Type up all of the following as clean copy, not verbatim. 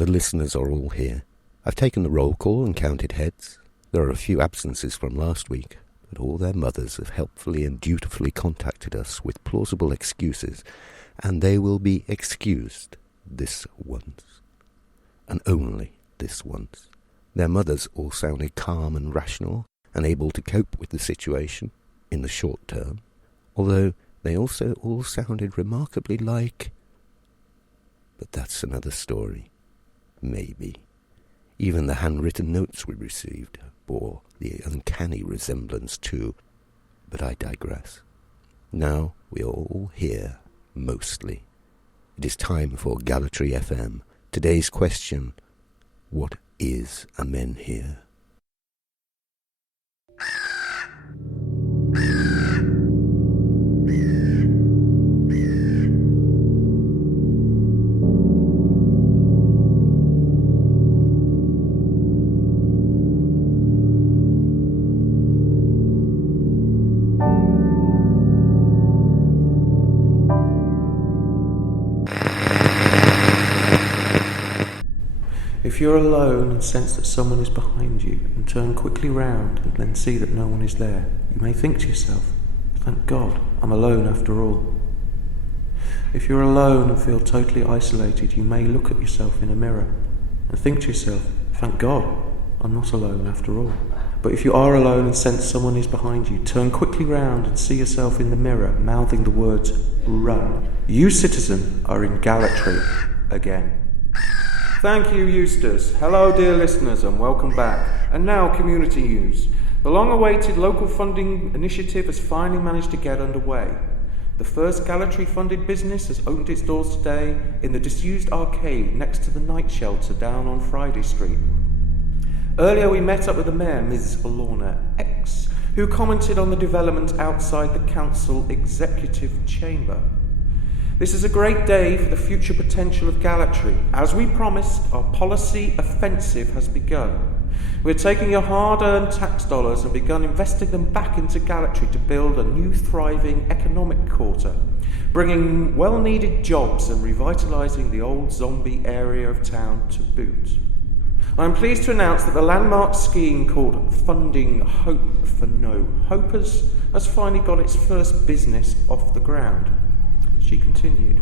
The listeners are all here. I've taken the roll call and counted heads. There are a few absences from last week, but all their mothers have helpfully and dutifully contacted us with plausible excuses, and they will be excused this once. And only this once. Their mothers all sounded calm and rational and able to cope with the situation in the short term, although they also all sounded remarkably like... But that's another story. Maybe. Even the handwritten notes we received bore the uncanny resemblance too. But I digress. Now we are all here, mostly. It is time for Gallatry FM. Today's question: what is a menhir? If you're alone and sense that someone is behind you, and turn quickly round and then see that no one is there, you may think to yourself, "Thank God, I'm alone after all." If you're alone and feel totally isolated, you may look at yourself in a mirror and think to yourself, "Thank God, I'm not alone after all." But if you are alone and sense someone is behind you, turn quickly round and see yourself in the mirror mouthing the words, "Run." You, citizen, are in Gallatry again. Thank you, Eustace. Hello, dear listeners, and welcome back. And now, community news. The long-awaited local funding initiative has finally managed to get underway. The first Gallatry-funded business has opened its doors today in the disused arcade next to the night shelter down on Friday Street. Earlier, we met up with the mayor, Ms. Lorna X, who commented on the development outside the council executive chamber. This is a great day for the future potential of Gallatry. As we promised, our policy offensive has begun. We're taking your hard-earned tax dollars and begun investing them back into Gallatry to build a new thriving economic quarter, bringing well-needed jobs and revitalising the old zombie area of town to boot. I'm pleased to announce that the landmark scheme called Funding Hope for No Hopers has finally got its first business off the ground. She continued.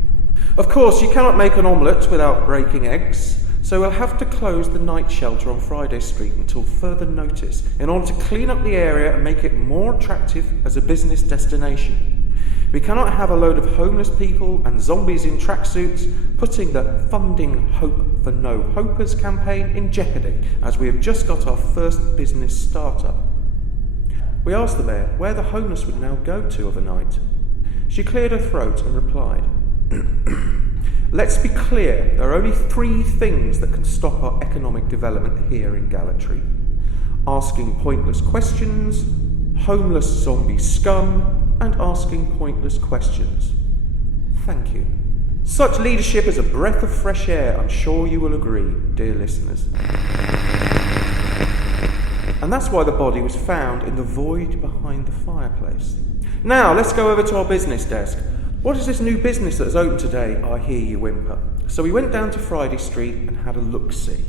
Of course, you cannot make an omelette without breaking eggs, so we'll have to close the night shelter on Friday Street until further notice in order to clean up the area and make it more attractive as a business destination. We cannot have a load of homeless people and zombies in tracksuits putting the Funding Hope for No Hopers campaign in jeopardy, as we have just got our first business startup. We asked the mayor where the homeless would now go to overnight. She cleared her throat and replied, "Let's be clear, there are only 3 things that can stop our economic development here in Gallatry: asking pointless questions, homeless zombie scum, and asking pointless questions. Thank you." Such leadership is a breath of fresh air, I'm sure you will agree, dear listeners. And that's why the body was found in the void behind the fireplace. Now, let's go over to our business desk. What is this new business that has opened today? I hear you whimper. So we went down to Friday Street and had a look-see.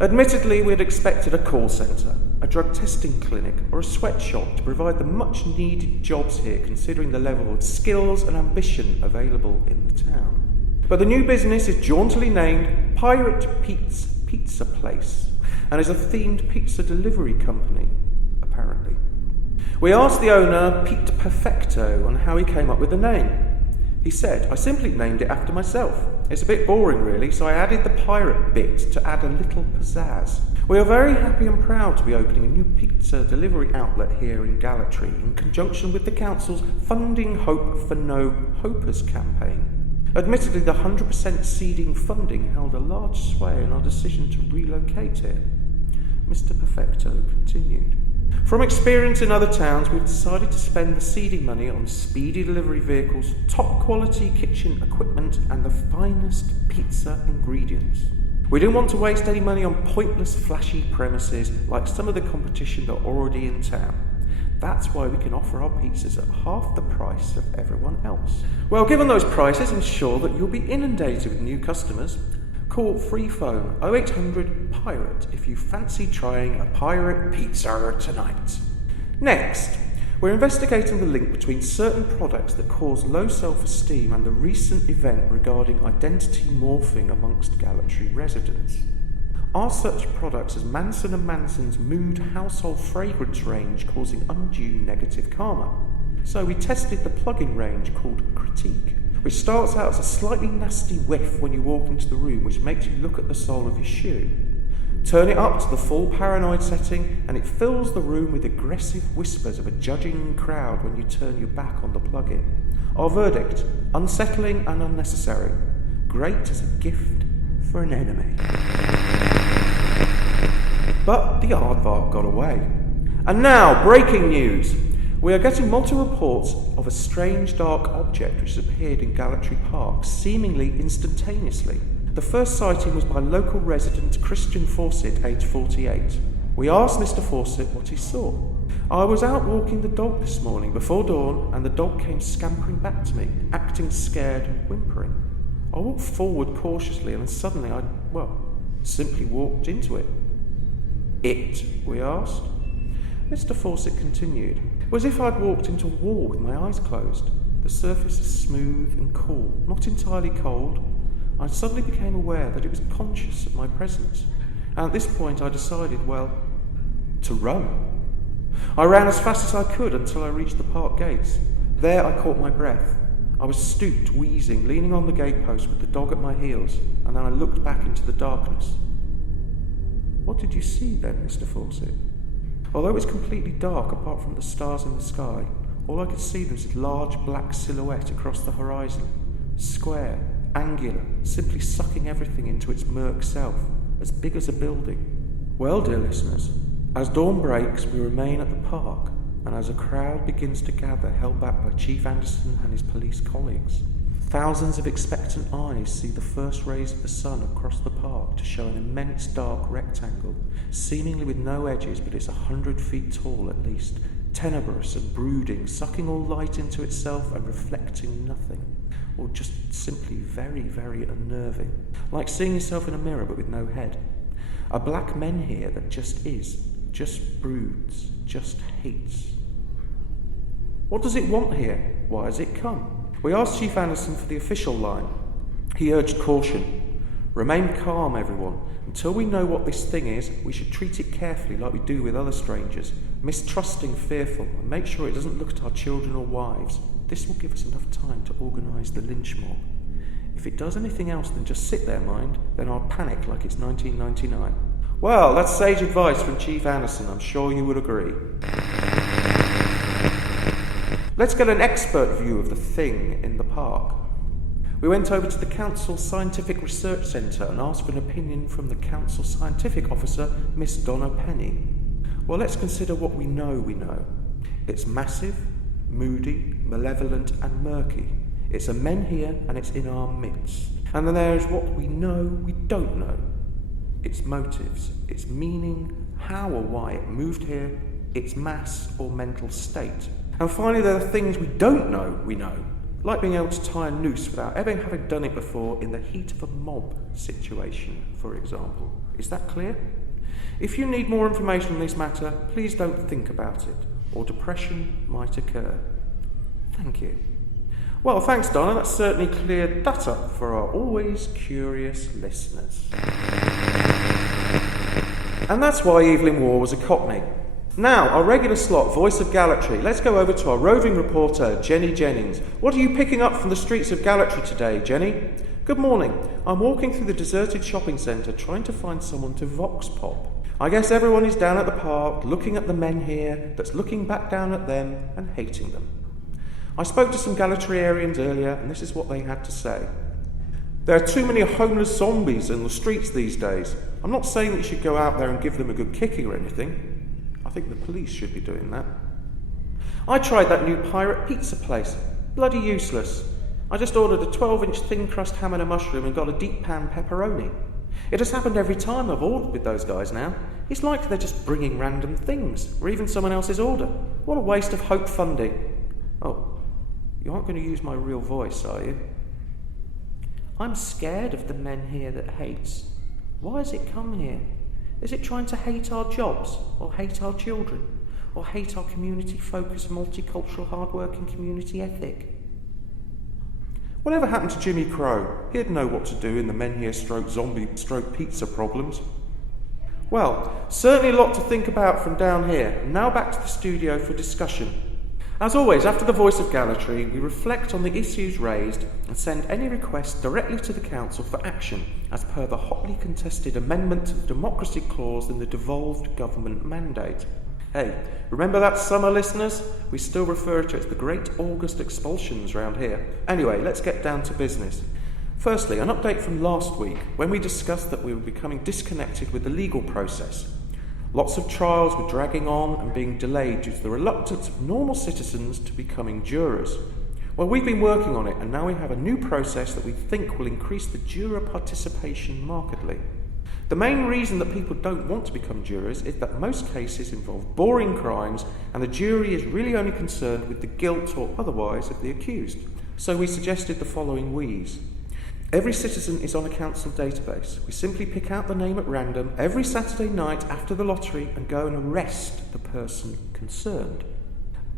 Admittedly, we had expected a call centre, a drug testing clinic, or a sweatshop to provide the much-needed jobs here, considering the level of skills and ambition available in the town. But the new business is jauntily named Pirate Pete's Pizza Place and is a themed pizza delivery company, apparently. We asked the owner, Pete Perfecto, on how he came up with the name. He said, "I simply named it after myself. It's a bit boring really, so I added the pirate bit to add a little pizzazz." We are very happy and proud to be opening a new pizza delivery outlet here in Gallatry in conjunction with the council's Funding Hope for No Hopers campaign. Admittedly, the 100% seeding funding held a large sway in our decision to relocate here. Mr. Perfecto continued. From experience in other towns, we've decided to spend the seeding money on speedy delivery vehicles, top quality kitchen equipment, and the finest pizza ingredients. We didn't want to waste any money on pointless, flashy premises like some of the competition that are already in town. That's why we can offer our pizzas at half the price of everyone else. Well, given those prices, ensure that you'll be inundated with new customers. Call free phone 0800 Pirate if you fancy trying a pirate pizza tonight. Next, we're investigating the link between certain products that cause low self-esteem and the recent event regarding identity morphing amongst Gallatry residents. Are such products as Manson & Manson's Mood household fragrance range causing undue negative karma? So we tested the plug-in range called Critique, which starts out as a slightly nasty whiff when you walk into the room, which makes you look at the sole of your shoe. Turn it up to the full paranoid setting and it fills the room with aggressive whispers of a judging crowd when you turn your back on the plug-in. Our verdict: unsettling and unnecessary. Great as a gift for an enemy. But the aardvark got away. And now, breaking news! We are getting multiple reports of a strange dark object which has appeared in Gallatry Park, seemingly instantaneously. The first sighting was by local resident Christian Fawcett, aged 48. We asked Mr. Fawcett what he saw. I was out walking the dog this morning before dawn, and the dog came scampering back to me, acting scared and whimpering. I walked forward cautiously, and then suddenly I simply walked into it. It? We asked. Mr. Fawcett continued. It was as if I'd walked into a wall with my eyes closed. The surface is smooth and cool, not entirely cold. I suddenly became aware that it was conscious of my presence, and at this point I decided, to run. I ran as fast as I could until I reached the park gates. There I caught my breath. I was stooped, wheezing, leaning on the gatepost with the dog at my heels, and then I looked back into the darkness. What did you see then, Mr. Fawcett? Although it was completely dark apart from the stars in the sky, all I could see was this large black silhouette across the horizon, square, angular, simply sucking everything into its murk self, as big as a building. Well, dear listeners, as dawn breaks, we remain at the park, and as a crowd begins to gather, held back by Chief Anderson and his police colleagues, thousands of expectant eyes see the first rays of the sun across the park to show an immense dark rectangle, seemingly with no edges, but it's 100 feet tall at least, tenebrous and brooding, sucking all light into itself and reflecting nothing, or just simply very, very unnerving, like seeing yourself in a mirror but with no head. A black menhir that just is, just broods, just hates. What does it want here? Why has it come? We asked Chief Anderson for the official line. He urged caution. Remain calm, everyone. Until we know what this thing is, we should treat it carefully like we do with other strangers, mistrusting, fearful, and make sure it doesn't look at our children or wives. This will give us enough time to organise the lynch mob. If it does anything else than just sit there, mind, then I'll panic like it's 1999. Well, that's sage advice from Chief Anderson. I'm sure you would agree. Let's get an expert view of the thing in the park. We went over to the Council Scientific Research Centre and asked for an opinion from the Council Scientific Officer, Miss Donna Penny. Well, let's consider what we know. It's massive, moody, malevolent and murky. It's a menhir and it's in our midst. And then there's what we know we don't know. Its motives, its meaning, how or why it moved here, its mass or mental state. And finally, there are things we don't know we know, like being able to tie a noose without ever having done it before in the heat of a mob situation, for example. Is that clear? If you need more information on this matter, please don't think about it, or depression might occur. Thank you. Well, thanks, Donna. That's certainly cleared that up for our always curious listeners. And that's why Evelyn Waugh was a Cockney. Now, our regular slot, Voice of Gallatry. Let's go over to our roving reporter, Jenny Jennings. What are you picking up from the streets of Gallatry today, Jenny? Good morning. I'm walking through the deserted shopping centre trying to find someone to vox pop. I guess everyone is down at the park, looking at the menhir that's looking back down at them and hating them. I spoke to some Gallatriarians earlier, and this is what they had to say. There are too many homeless zombies in the streets these days. I'm not saying that you should go out there and give them a good kicking or anything. I think the police should be doing that. I tried that new pirate pizza place. Bloody useless. I just ordered a 12-inch thin crust ham and a mushroom and got a deep pan pepperoni. It has happened every time I've ordered with those guys now. It's like they're just bringing random things, or even someone else's order. What a waste of hope funding. Oh, you aren't going to use my real voice, are you? I'm scared of the Menhir that hates. Why has it come here? Is it trying to hate our jobs, or hate our children, or hate our community-focused, multicultural, hard-working community ethic? Whatever happened to Jimmy Crow? He'd know what to do in the Menhir zombie pizza problems. Well, certainly a lot to think about from down here. Now back to the studio for discussion. As always, after the Voice of Gallatry, we reflect on the issues raised and send any requests directly to the Council for action, as per the hotly contested amendment to the Democracy Clause in the devolved government mandate. Hey, remember that summer, listeners? We still refer to it as the Great August Expulsions round here. Anyway, let's get down to business. Firstly, an update from last week, when we discussed that we were becoming disconnected with the legal process. Lots of trials were dragging on and being delayed due to the reluctance of normal citizens to becoming jurors. Well, we've been working on it, and now we have a new process that we think will increase the juror participation markedly. The main reason that people don't want to become jurors is that most cases involve boring crimes, and the jury is really only concerned with the guilt or otherwise of the accused. So we suggested the following wheeze. Every citizen is on a council database. We simply pick out the name at random every Saturday night after the lottery and go and arrest the person concerned.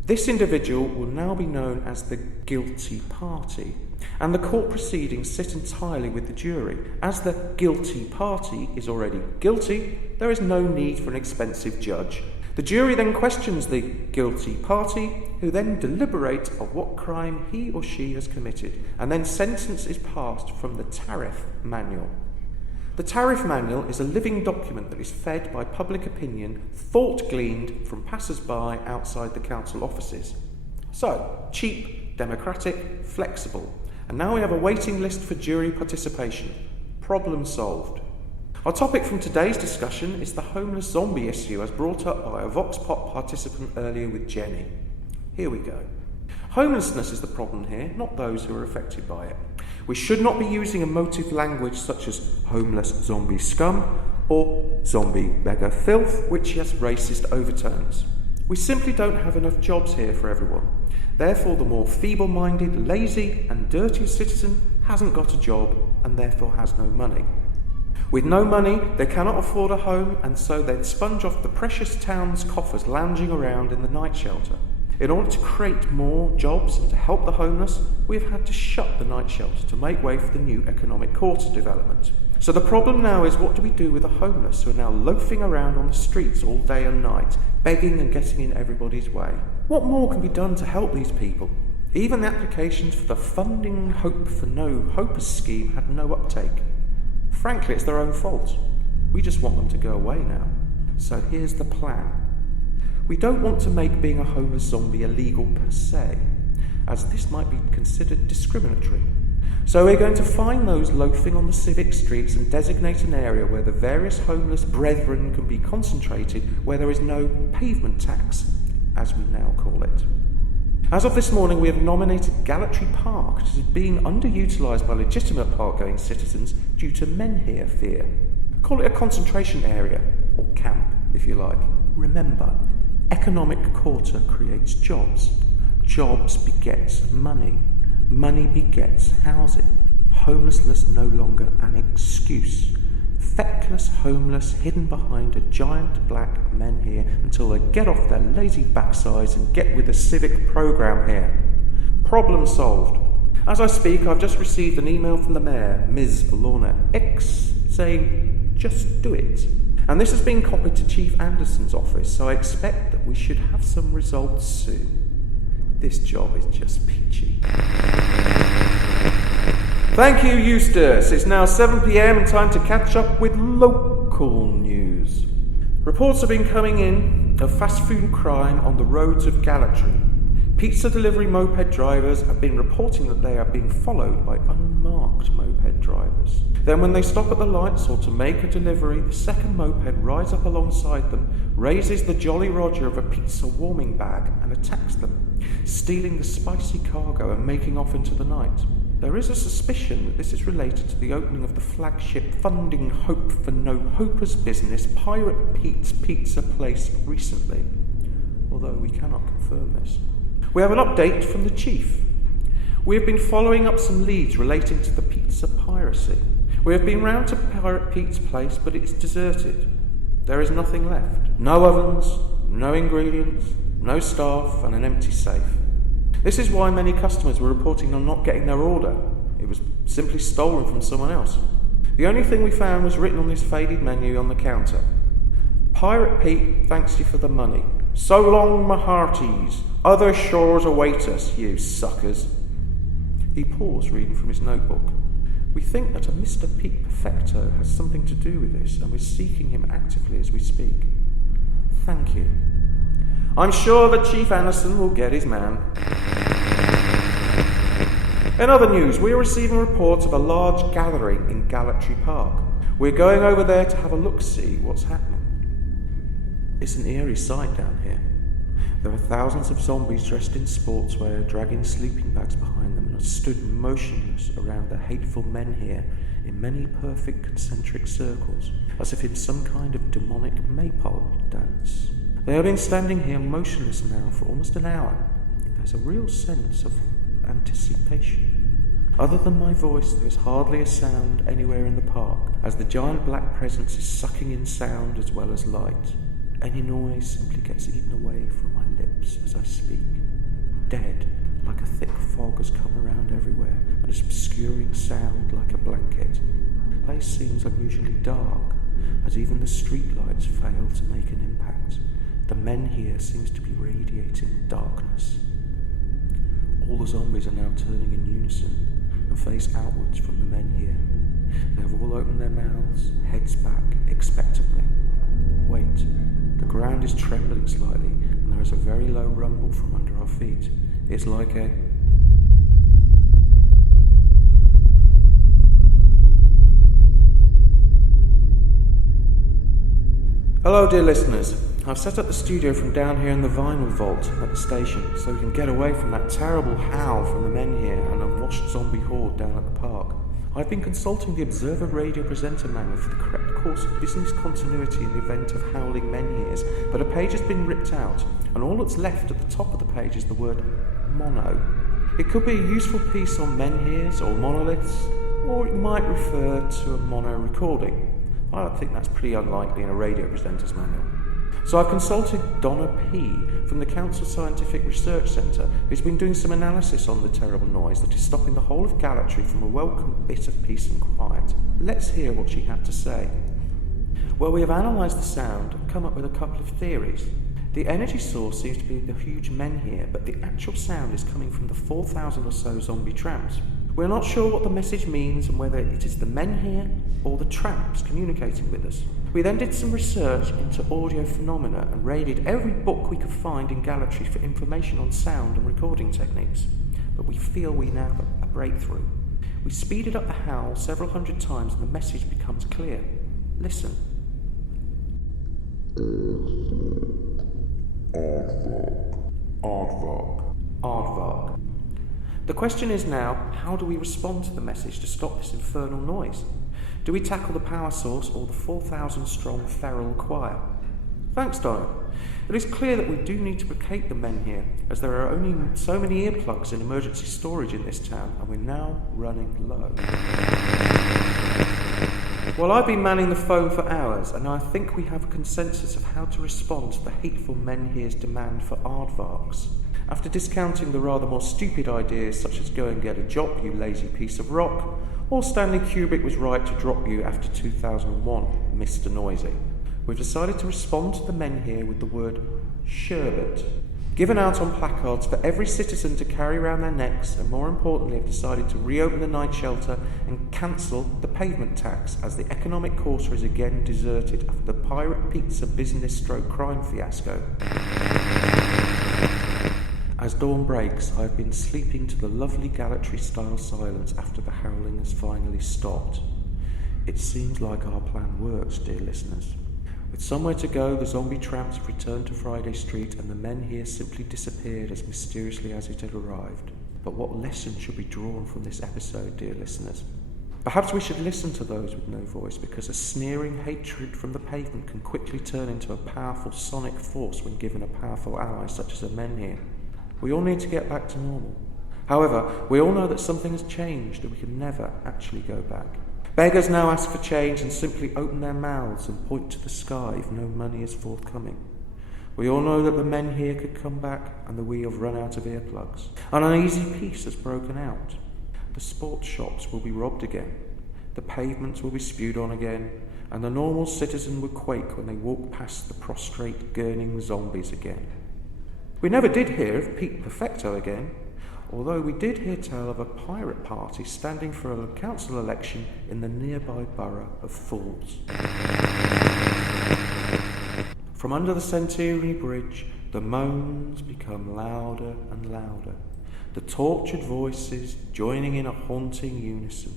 This individual will now be known as the guilty party, and the court proceedings sit entirely with the jury. As the guilty party is already guilty, there is no need for an expensive judge. The jury then questions the guilty party, who then deliberate of what crime he or she has committed, and then sentence is passed from the tariff manual. The tariff manual is a living document that is fed by public opinion, thought gleaned from passers-by outside the council offices. So, cheap, democratic, flexible. And now we have a waiting list for jury participation. Problem solved. Our topic from today's discussion is the homeless zombie issue, as brought up by a Vox Pop participant earlier with Jenny. Here we go. Homelessness is the problem here, not those who are affected by it. We should not be using emotive language such as homeless zombie scum or zombie beggar filth, which has racist overtones. We simply don't have enough jobs here for everyone. Therefore, the more feeble-minded, lazy and dirty citizen hasn't got a job and therefore has no money. With no money, they cannot afford a home, and so they'd sponge off the precious town's coffers lounging around in the night shelter. In order to create more jobs and to help the homeless, we have had to shut the night shelter to make way for the new economic quarter development. So the problem now is, what do we do with the homeless who are now loafing around on the streets all day and night, begging and getting in everybody's way? What more can be done to help these people? Even the applications for the Funding Hope for No Hopers scheme had no uptake. Frankly, it's their own fault. We just want them to go away now. So here's the plan. We don't want to make being a homeless zombie illegal per se, as this might be considered discriminatory. So we're going to find those loafing on the civic streets and designate an area where the various homeless brethren can be concentrated, where there is no pavement tax, as we now call it. As of this morning, we have nominated Gallatry Park as being underutilised by legitimate park-going citizens due to Menhir fear. Call it a concentration area, or camp, if you like. Remember, economic quarter creates jobs. Jobs begets money. Money begets housing. Homelessness no longer an excuse. Feckless homeless hidden behind a giant black Menhir until they get off their lazy backsides and get with the civic programme here. Problem solved. As I speak, I've just received an email from the Mayor, Ms. Lorna X, saying, just do it. And this has been copied to Chief Anderson's office, so I expect that we should have some results soon. This job is just peachy. Thank you, Eustace. It's now 7 p.m. and time to catch up with local news. Reports have been coming in of fast food crime on the roads of Gallatry. Pizza delivery moped drivers have been reporting that they are being followed by unmarked moped drivers. Then when they stop at the lights or to make a delivery, the second moped rides up alongside them, raises the Jolly Roger of a pizza warming bag and attacks them, stealing the spicy cargo and making off into the night. There is a suspicion that this is related to the opening of the flagship Funding Hope for No Hopers business, Pirate Pete's Pizza Place, recently, although we cannot confirm this. We have an update from the Chief. We have been following up some leads relating to the pizza piracy. We have been round to Pirate Pete's place, but it's deserted. There is nothing left. No ovens, no ingredients, no staff, and an empty safe. This is why many customers were reporting on not getting their order. It was simply stolen from someone else. The only thing we found was written on this faded menu on the counter. Pirate Pete thanks you for the money. So long, my hearties. Other shores await us, you suckers. He paused, reading from his notebook. We think that a Mr. Pete Perfecto has something to do with this, and we're seeking him actively as we speak. Thank you. I'm sure that Chief Anderson will get his man. In other news, we are receiving reports of a large gathering in Gallatry Park. We're going over there to have a look-see what's happening. It's an eerie sight down here. There are thousands of zombies dressed in sportswear, dragging sleeping bags behind them, and are stood motionless around the hateful Menhir in many perfect concentric circles, as if in some kind of demonic maypole dance. They have been standing here motionless now for almost an hour. There's a real sense of anticipation. Other than my voice, there is hardly a sound anywhere in the park, as the giant black presence is sucking in sound as well as light. Any noise simply gets eaten away from my lips as I speak. Dead, like a thick fog has come around everywhere and is obscuring sound like a blanket. The place seems unusually dark, as even the streetlights fail to make an impact. The Menhir seems to be radiating darkness. All the zombies are now turning in unison and face outwards from the Menhir. They have all opened their mouths, heads back, expectantly. Wait, the ground is trembling slightly, and there is a very low rumble from under our feet. It's like a... Hello, dear listeners. I've set up the studio from down here in the vinyl vault at the station, so we can get away from that terrible howl from the Menhir and a washed zombie horde down at the park. I've been consulting the Observer radio presenter manual for the correct course of business continuity in the event of howling Menhirs, but a page has been ripped out, and all that's left at the top of the page is the word mono. It could be a useful piece on Menhirs or monoliths, or it might refer to a mono recording. I don't think that's pretty unlikely in a radio presenter's manual. So I've consulted Donna P. from the Council Scientific Research Centre, who's been doing some analysis on the terrible noise that is stopping the whole of Gallatry from a welcome bit of peace and quiet. Let's hear what she had to say. Well, we have analysed the sound and come up with a couple of theories. The energy source seems to be the huge Menhir, but the actual sound is coming from the 4,000 or so zombie tramps. We're not sure what the message means and whether it is the Menhir or the tramps communicating with us. We then did some research into audio phenomena and raided every book we could find in Gallatry for information on sound and recording techniques. But we feel we now have a breakthrough. We speeded up the howl several hundred times and the message becomes clear. Listen. Aardvark. The question is now, how do we respond to the message to stop this infernal noise? Do we tackle the power source or the 4,000-strong feral choir? Thanks, Donna. It is clear that we do need to placate the Menhir, as there are only so many earplugs in emergency storage in this town, and we're now running low. Well, I've been manning the phone for hours, and I think we have a consensus of how to respond to the hateful Menhir's demand for aardvarks. After discounting the rather more stupid ideas such as go and get a job, you lazy piece of rock, or Stanley Kubrick was right to drop you after 2001, Mr. Noisy, we've decided to respond to the Menhir with the word sherbet, given out on placards for every citizen to carry around their necks, and more importantly have decided to reopen the night shelter and cancel the pavement tax as the economic quarter is again deserted after the Pirate Pizza business/crime fiasco. As dawn breaks, I have been sleeping to the lovely Gallatry-style silence after the howling has finally stopped. It seems like our plan works, dear listeners. With somewhere to go, the zombie tramps have returned to Friday Street, and the Menhir simply disappeared as mysteriously as it had arrived. But what lesson should be drawn from this episode, dear listeners? Perhaps we should listen to those with no voice, because a sneering hatred from the pavement can quickly turn into a powerful sonic force when given a powerful ally such as a Menhir. We all need to get back to normal. However, we all know that something has changed and we can never actually go back. Beggars now ask for change and simply open their mouths and point to the sky if no money is forthcoming. We all know that the Menhir could come back and that we have run out of earplugs. An uneasy peace has broken out. The sports shops will be robbed again. The pavements will be spewed on again, and the normal citizen would quake when they walk past the prostrate, gurning zombies again. We never did hear of Pete Perfecto again, although we did hear tell of a pirate party standing for a council election in the nearby borough of Falls. From under the Centenary Bridge, the moans become louder and louder, the tortured voices joining in a haunting unison.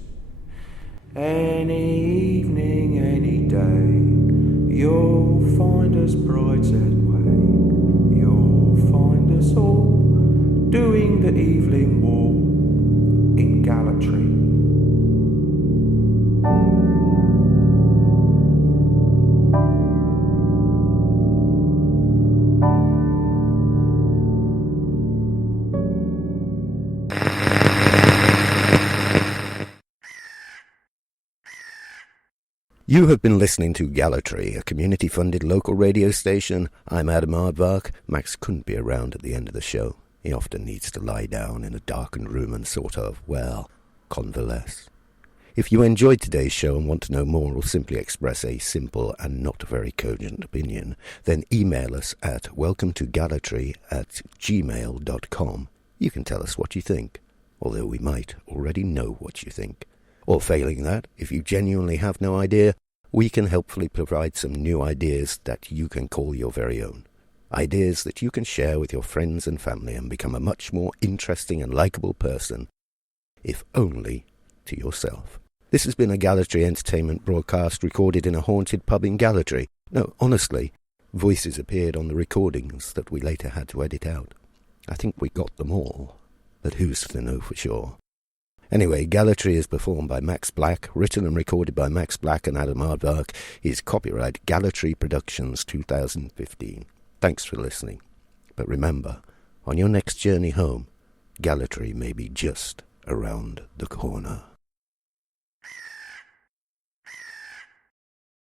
Any evening, any day, you'll find us Brideshead Way. You'll find us all doing the evening walk in Gallatry. You have been listening to Gallatry, a community-funded local radio station. I'm Adam Aardvark. Max couldn't be around at the end of the show. He often needs to lie down in a darkened room and sort of, well, convalesce. If you enjoyed today's show and want to know more or simply express a simple and not very cogent opinion, then email us at welcometogallatry@gmail.com. You can tell us what you think, although we might already know what you think. Or failing that, if you genuinely have no idea, we can helpfully provide some new ideas that you can call your very own. Ideas that you can share with your friends and family and become a much more interesting and likeable person, if only to yourself. This has been a Gallatry Entertainment broadcast recorded in a haunted pub in Gallatry. No, honestly, voices appeared on the recordings that we later had to edit out. I think we got them all, but who's to know for sure? Anyway, Gallatry is performed by Max Black, written and recorded by Max Black and Adam Aardvark, is copyright Gallatry Productions 2015. Thanks for listening. But remember, on your next journey home, Gallatry may be just around the corner.